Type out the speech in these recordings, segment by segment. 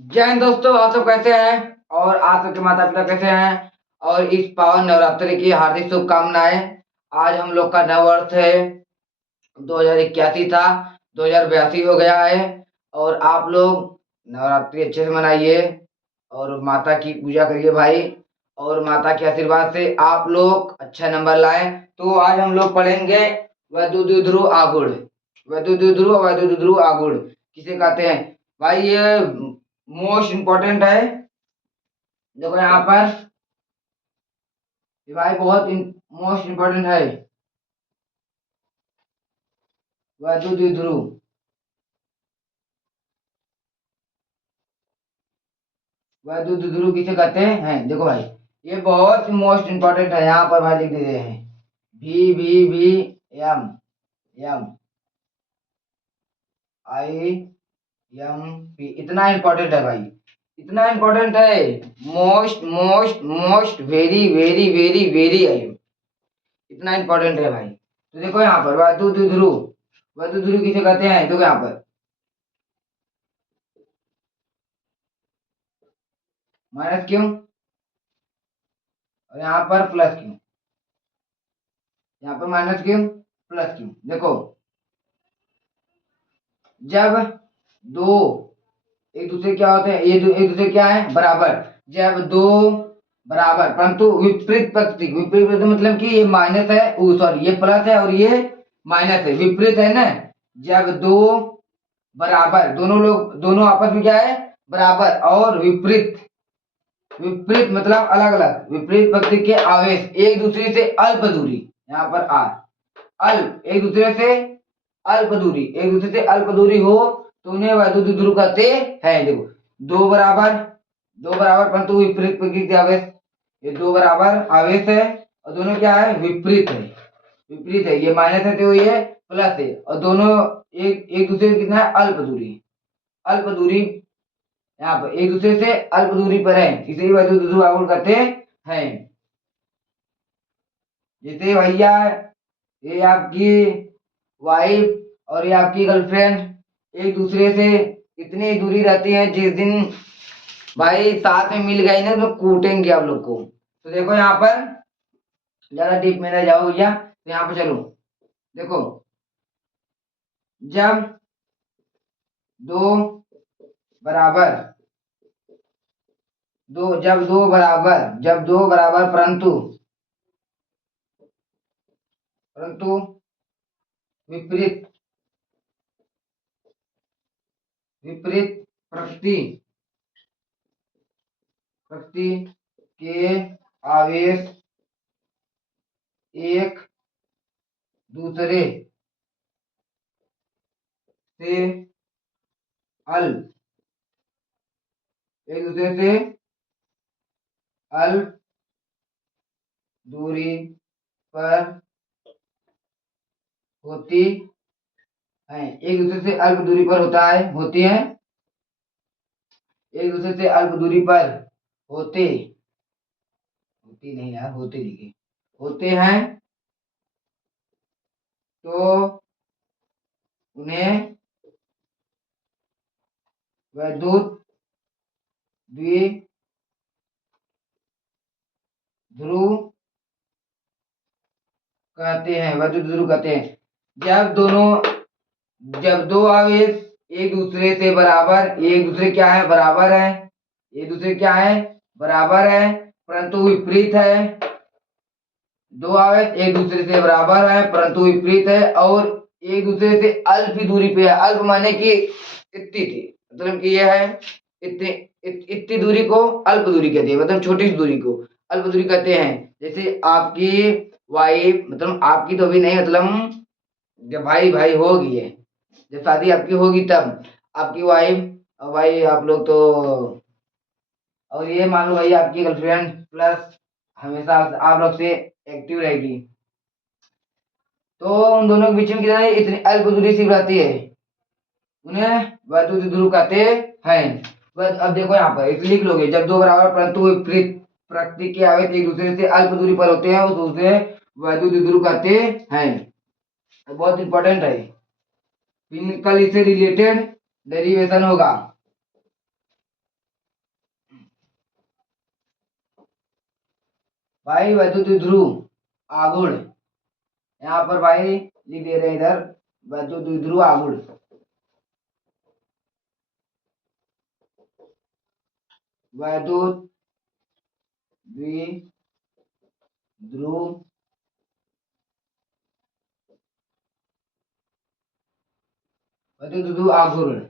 जय हिंद दोस्तों, आप सब कैसे हैं और आप सबके माता पिता कैसे हैं। और इस पावन नवरात्रि की हार्दिक शुभकामनाएं। आज हम लोग का नव वर्ष है। 2081 था, 2082 हो गया है। और आप लोग नवरात्रि अच्छे से मनाइए और माता की पूजा करिए भाई। और माता के आशीर्वाद से आप लोग अच्छा नंबर लाएं। तो आज हम लोग पढ़ेंगे वैदुदुद्रु आगुड़। वैदुदुद्रु आगुड़ किसे कहते हैं भाई? ये मोस्ट इम्पोर्टेंट है। देखो यहाँ पर, ये भाई बहुत मोस्ट इम्पोर्टेंट है। वैदुदुद्रु वैदुदुद्रु किसे कहते हैं? देखो भाई, ये बहुत मोस्ट इम्पोर्टेंट है। यहाँ पर भाई लिख दे रहे हैं भी M M I M P. इतना इम्पोर्टेंट है भाई, इतना इम्पोर्टेंट है। Most most most very very very very है। इतना इम्पोर्टेंट है भाई। तो देखो यहाँ पर वैदुदुद्रु किसे कहते हैं? देखो यहाँ पर माइनस क्यों और यहाँ पर प्लस क्यों? यहाँ पर माइनस क्यों प्लस क्यों? देखो, जब दो एक दूसरे क्या होते हैं, एक दूसरे क्या है? बराबर। जब दो बराबर परंतु विपरीत प्रतीक, विपरीत प्रतीक मतलब कि ये माइनस है, सॉरी ये प्लस है और ये माइनस है, विपरीत है ना। जब दो बराबर, दोनों आपस में क्या है? बराबर। और विपरीत, विपरीत मतलब अलग अलग, विपरीत प्रतीक के आवेश एक दूसरे से अल्प दूरी, यहाँ पर आर अल्प, एक दूसरे से अल्प दूरी हो तो उन्हें वैदुदुद्रु कहते हैं। देखो, दो बराबर, परंतु विपरीत प्रतीक के आवेश, ये दो बराबर आवेश है और दोनों क्या है? विपरीत है, विपरीत है। ये माइनस है तो ये प्लस है और दोनों एक एक दूसरे से कितना है? अल्प दूरी, अल्प दूरी। यहाँ पर एक दूसरे से अल्प दूरी पर है, इसे वैदुदुद्रु आगुड़ कहते हैं। जैसे भैया, ये आपकी वाइफ और ये आपकी गर्लफ्रेंड एक दूसरे से इतनी दूरी रहती है, जिस दिन भाई साथ में मिल गई ना तो कूटेंगे आप लोग को। तो देखो यहाँ पर, ज्यादा डीप में ना जाओ भैया, तो यहाँ पर चलो। देखो, जब दो बराबर, जब दो बराबर परंतु परंतु विपरीत, विपरीत प्रकृति प्रकृति के आवेश एक दूसरे से अल्प, एक दूसरे से अल्प दूरी पर होती है, एक दूसरे से अल्प दूरी पर होता है, होती है, एक दूसरे से अल्प दूरी पर होते, होती नहीं यार, होते लिखे, होते हैं तो उन्हें वैद्युत द्विध्रुव कहते हैं, वैद्युत ध्रुव कहते हैं। जब दो आवेश एक दूसरे से बराबर, एक दूसरे क्या है? बराबर है, एक दूसरे क्या है? बराबर है परंतु विपरीत है। दो आवेश एक दूसरे से बराबर है परंतु विपरीत है और एक दूसरे से अल्प ही दूरी पे है। अल्प माने कि इतनी थी, मतलब कि यह है इतनी, इतनी दूरी को अल्प दूरी कहते हैं, मतलब छोटी सी दूरी को अल्प दूरी कहते हैं। जैसे आपकी वाइफ, मतलब आपकी तो अभी नहीं, मतलब जब भाई भाई होगी है, जब शादी आपकी होगी तब आपकी वाइफ और भाई आप लोग तो, और ये मान लो भाई आपकी गर्लफ्रेंड प्लस हमेशा आप लोग से एक्टिव रहेगी, तो उन दोनों के बीच में कितना इतनी अल्प दूरी सी रहती है, उन्हें वैद्युत ध्रुव कहते हैं। बस अब देखो यहाँ पर एक लिख लोगे, जब दो बराबर परंतु विपरीत प्रकृति के आवेश एक दूसरे से अल्प दूरी पर होते हैं, उस दूसरे वैद्युत ध्रुव कहते हैं। बहुत इंपॉर्टेंट है, कल इससे रिलेटेड डेरिवेशन होगा। भाई वैद्युत ध्रुव आघूर्ण, यहाँ पर भाई लिख दे रहे हैं इधर वैद्युत ध्रुव आघूर्ण। वैद्युत द्विध्रुव वैद्युत ध्रुव आघूर्ण,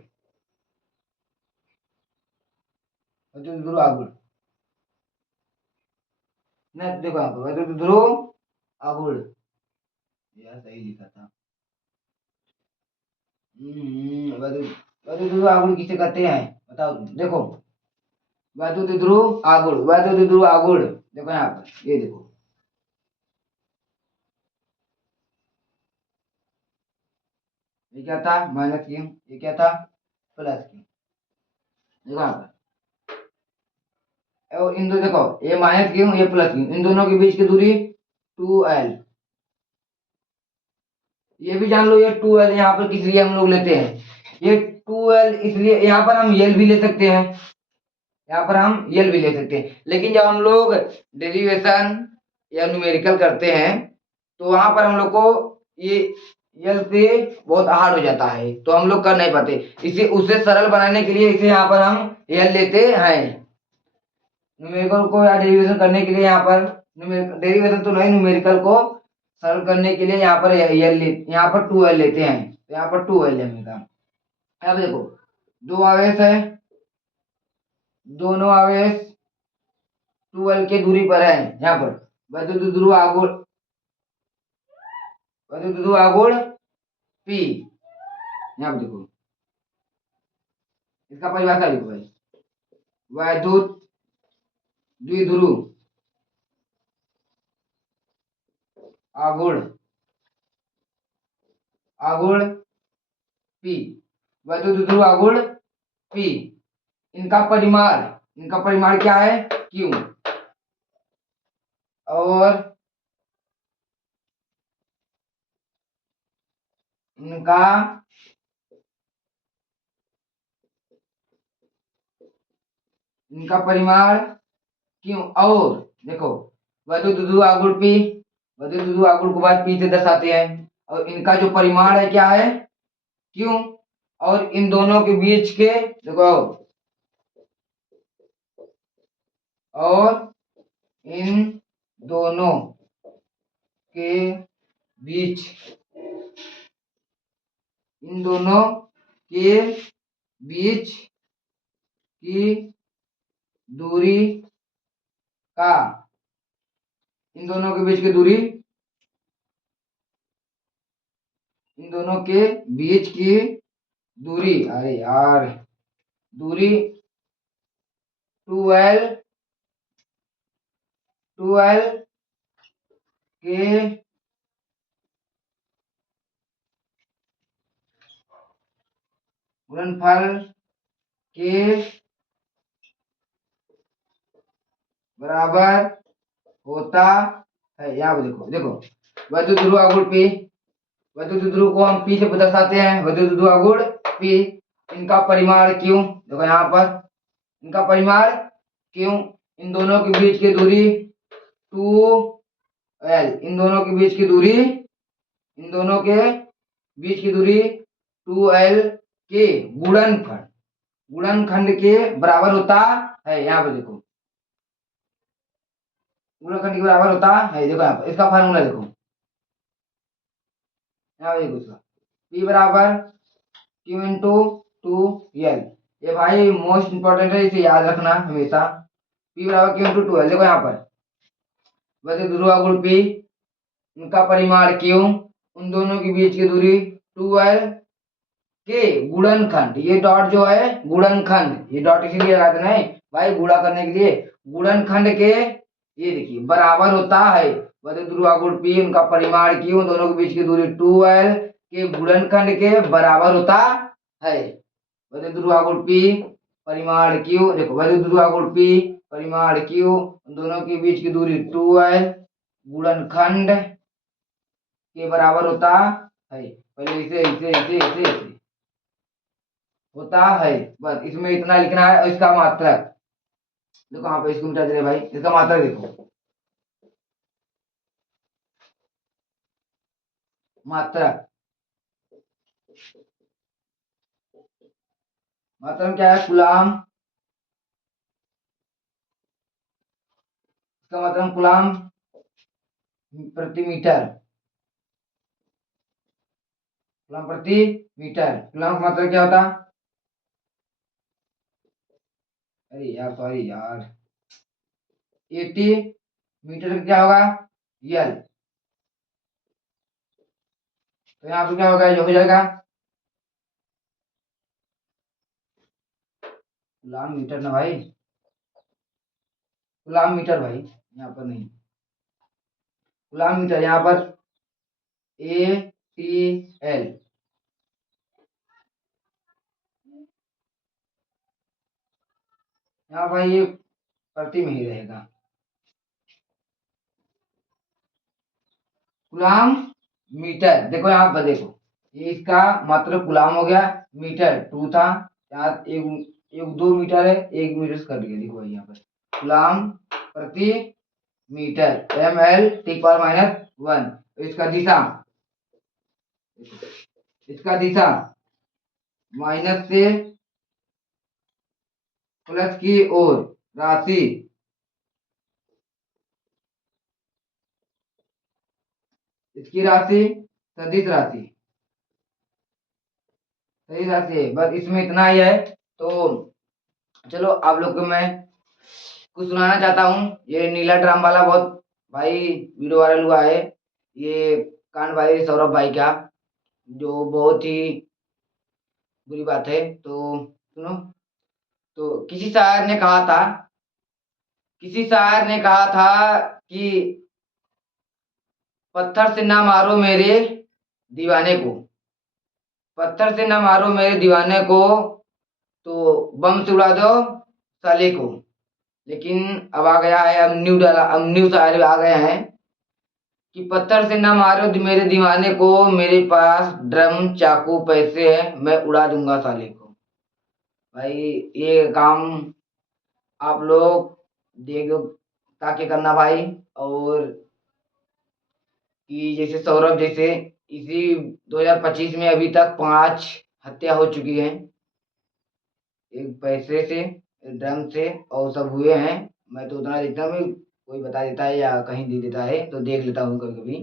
वैद्युत ध्रुव आघूर्ण। नहीं देखो यहाँ पर वैद्युत ध्रुव आघूर्ण, यार सही लिखा था। वैद्युत वैद्युत ध्रुव आघूर्ण किसे कहते हैं बताओ। देखो वैद्युत ध्रुव आघूर्ण, वैद्युत ध्रुव आघूर्ण, देखो यहाँ पर ये देखो, ये क्या था माइनस क्यू, ये क्या था प्लस क्यू, देखो यहाँ पर। और इन दो देखो ये माइनस क्यू ये प्लस क्यू, इन दोनों के बीच की दूरी 2l। ये भी जान लो ये 2l यहाँ पर किस लिए हम लोग लेते हैं, ये 2l इसलिए यहाँ पर हम यल भी ले सकते हैं, यहाँ पर हम यल भी ले सकते हैं, लेकिन जब हम लोग डेरिवेशन या न्यूमेरिकल करते हैं तो वहां पर हम लोग को ये यल से बहुत हार्ड हो जाता है, तो हम लोग कर नहीं पाते। इसे उससे सरल बनाने के लिए इसे यहाँ पर हम यल लेते हैं। न्यूमेरिकल को या डेरिवेशन करने के लिए यहाँ पर डेरिवेशन तो नहीं, न्यूमेरिकल को सरल करने के लिए यहाँ पर यहाँ पर 2l लेते हैं, तो यहाँ पर 2l लेगा। अब देखो दो आवेश है, दोनों आवेश 2l के दूरी पर है, यहाँ पर वैद्युत ध्रुव आघूर्ण, वैद्युत ध्रुव आघूर्ण P, यहाँ पर देखो इसका परिभाषा लिखो भाई, वैद्युत द्विध्रुव आघूर्ण, आघूर्ण P, वैद्युत ध्रुव आघूर्ण P, इनका परिमाण क्या है Q, और इनका परिमाण क्यों, और देखो वैद्युत ध्रुव आघूर्ण P, वैद्युत ध्रुव आघूर्ण को बाद P से दर्शाते हैं, और इनका जो परिमाण है क्या है क्यों, और इन दोनों के बीच के देखो, और इन दोनों के बीच, इन दोनों के बीच की दूरी का, इन दोनों के बीच की दूरी, इन दोनों के बीच की दूरी, अरे यार दूरी 2l के गुणनफल के बराबर होता है। यहाँ पे देखो देखो वैद्युत ध्रुव आघूर्ण P, वैद्युत ध्रुव को हम P से दर्शाते हैं, वैद्युत ध्रुव आघूर्ण P, इनका परिमाण Q, देखो यहाँ पर इनका परिमाण Q, इन दोनों के बीच की दूरी 2l, इन दोनों के बीच की दूरी, इन दोनों के बीच की दूरी 2l के गुणनखंड के बराबर होता है। यहाँ पे देखो गुणनखंड के बराबर होता है, देखो यहाँ पर इसका फार्मूला देखो, यहाँ पे देखो इसका P बराबर Q इंटू 2l, ये भाई मोस्ट इंपॉर्टेंट है, इसे याद रखना हमेशा। P बराबर Q इंटू 2l, देखो यहाँ पर वैद्युत ध्रुव आघूर्ण P, उनका परिमाण Q, उन दोनों के बीच की दूरी 2l के गुणनखंड, ये डॉट जो है गुणनखंड, ये डॉट इसीलिए लगा देना है भाई गुणा करने के लिए, गुणनखंड के ये देखिए बराबर होता है, वैद्युत ध्रुव आघूर्ण P, उनका परिमाण Q, दोनों के बीच की दूरी 2l के गुणनखंड के बराबर होता है। वैद्युत ध्रुव आघूर्ण P परिमाण Q, देखो वैद्युत ध्रुव आघूर्ण P परिमाण Q, दोनों के बीच की दूरी 2l गुणनखंड के बराबर होता है। पहले इसे इसे इसे इसे, इसे होता है, बस इसमें इतना लिखना है। और इसका मात्रक देखो यहाँ पे इसको मिटा दे भाई, इसका मात्रक देखो मात्रक। मात्रक क्या है? गुलाम। इसका मतलब गुलाम प्रति मीटर। गुलाम प्रति मीटर। गुलाम का मतलब क्या होता? अरे यार सॉरी यार, 80 मीटर का क्या होगा? यल। तो यहाँ पे क्या होगा? ये हो जाएगा गुलाम मीटर ना भाई, गुलाम मीटर भाई, यहाँ पर नहीं, गुलाम मीटर यहाँ पर ATL। यहाँ भाई ये प्रति में ही रहेगा। गुलाम मीटर, देखो यहाँ पर देखो, ये इसका मतलब गुलाम हो गया, मीटर टू था, यहाँ एक एक 2 मीटर है, 1 मीटर से कट गया, देखो भाई यहाँ पर गुलाम प्रति मीटर, ml (10⁻⁻1). तो इसका दिशा, इसका दिशा माइनस से प्लस की ओर राशि, इसकी राशि सदिश राशि, सही राशि है, बस इसमें इतना ही है। तो चलो आप लोग को मैं कुछ सुनाना चाहता हूँ। ये नीला ड्राम वाला बहुत भाई वीडियो वायरल हुआ है, ये कांड भाई सौरभ भाई का, जो बहुत ही बुरी बात है। तो सुनो, तो किसी शायर ने कहा था कि पत्थर से ना मारो मेरे दीवाने को, पत्थर से ना मारो मेरे दीवाने को, तो बम से उड़ा दो साले को। लेकिन अब आ गया है, अब न्यू शायर आ गए हैं कि पत्थर से ना मारो मेरे दीवाने को, मेरे पास ड्रम चाकू पैसे है, मैं उड़ा दूंगा साले को। भाई ये काम आप लोग देख दो ताकि करना भाई। और कि जैसे सौरभ जैसे इसी 2025 में अभी तक 5 हत्या हो चुकी है, एक पैसे से, एक ड्रम से, और सब हुए हैं। मैं तो उतना देखता हूँ, कोई बता देता है या कहीं दे देता है तो देख लेता हूँ कभी कभी।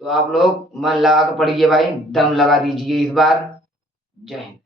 तो आप लोग मन लगा कर पढ़िए भाई, दम लगा दीजिए इस बार। जय हिंद।